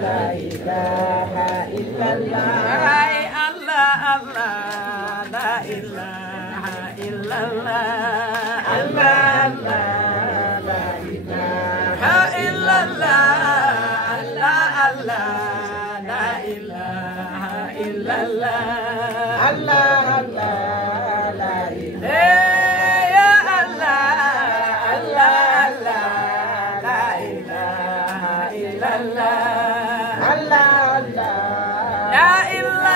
لا إله إلا الله الله الله لا إله إلا الله الله لا إله إلا الله الله الله لا إله إلا الله الله الله لا إله يا الله الله الله لا إله إلا الله الله الله لا إله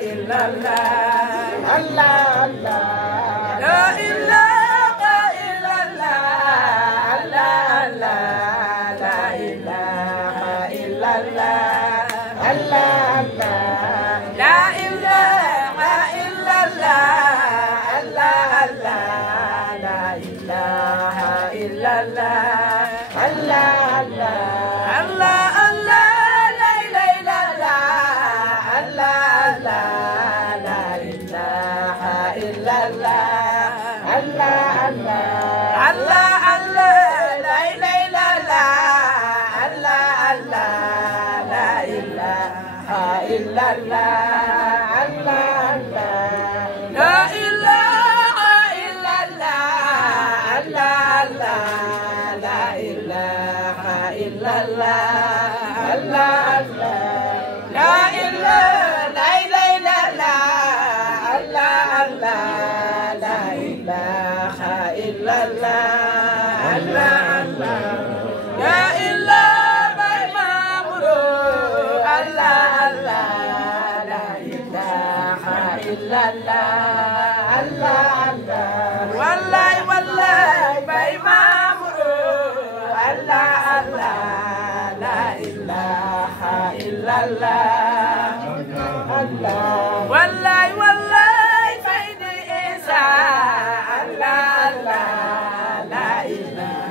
إلا الله الله الله لا إله إلا الله الله الله لا إله إلا الله الله الله لا إله إلا الله الله الله لا إله إلا الله الله الله لا إله إلا الله الله الله الله الله لا إله إلا الله الله الله لا إله إلا الله الله الله الله الله لا إله إلا الله الله الله لا إله إلا الله الله الله لا إله إلا الله الله الله لا إله إلا الله الله الله لا إله لا إله إلا الله الله الله لا إله إلا الله الله الله لا إله الله الله لا إله إلا الله الله الله والله والله باي مامرو الله الله لا إله إلا الله الله والله والله بين إيسا الله الله لا إله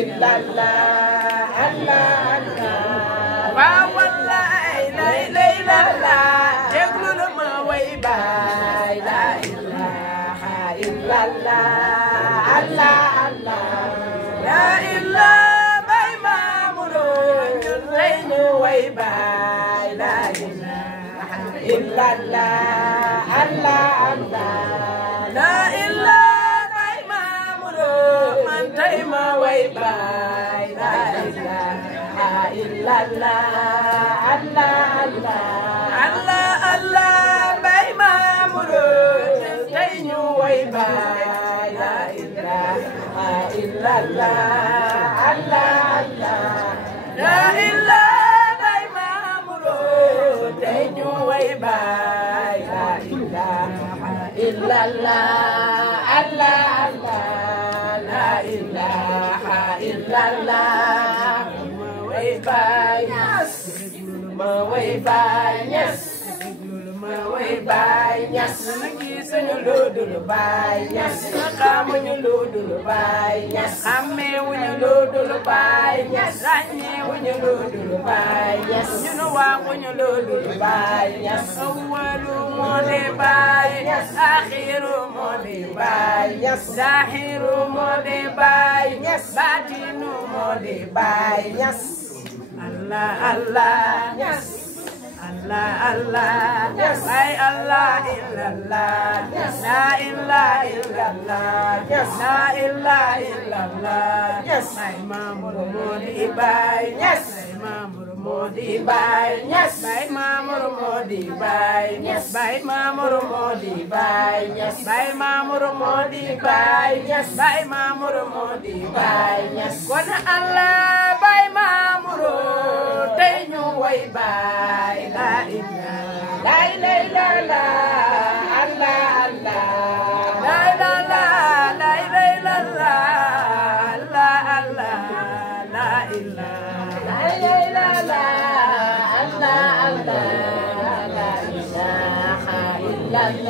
إلا الله الله الله والله لا إله إلا الله يقول ما ويباي لا إله إلا الله الله الله لا إله باي مامرو يزين ويباي لا إله إلا الله الله الله لا إله باي مامرو من تيما ويباي لا إله إلا الله الله الله الله الله باي مامرو تيني ويباي لا إله إلا الله الله الله لا إله باي مامرو تيني ويباي لا إله إلا الله الله الله لا إله إلا الله way ma way baay ñas ma way baay ñas na gisuñu lu dul baay ñas xamuñu lu dul baay ñas xàmmeewuñu lu dul baay ñas ràññeewuñu lu dul baay ñas ñun waxuñu lu dul baay ñas awwalu moo di baay ñas axiru moo di baay ñas zaahiru moo di baay ñas baatinu moo di baay ñas Allah Allah yes Allah Allah yes ay Allah illallah yes la ilaha illallah yes la ilaha illallah yes ay Mamour Mody Baye yes ay Mamour Mody Baye yes ay Mamour Mody Baye yes ay Mamour Mody Baye yes ay Mamour Mody Baye yes ay Mamour Mody Baye yes kon Allah Baye Mamour tey ñu way baay la ilaha illallah Allah Allah la ilaha illallah Allah Allah la ilaha illallah Allah Allah la ilaha illallah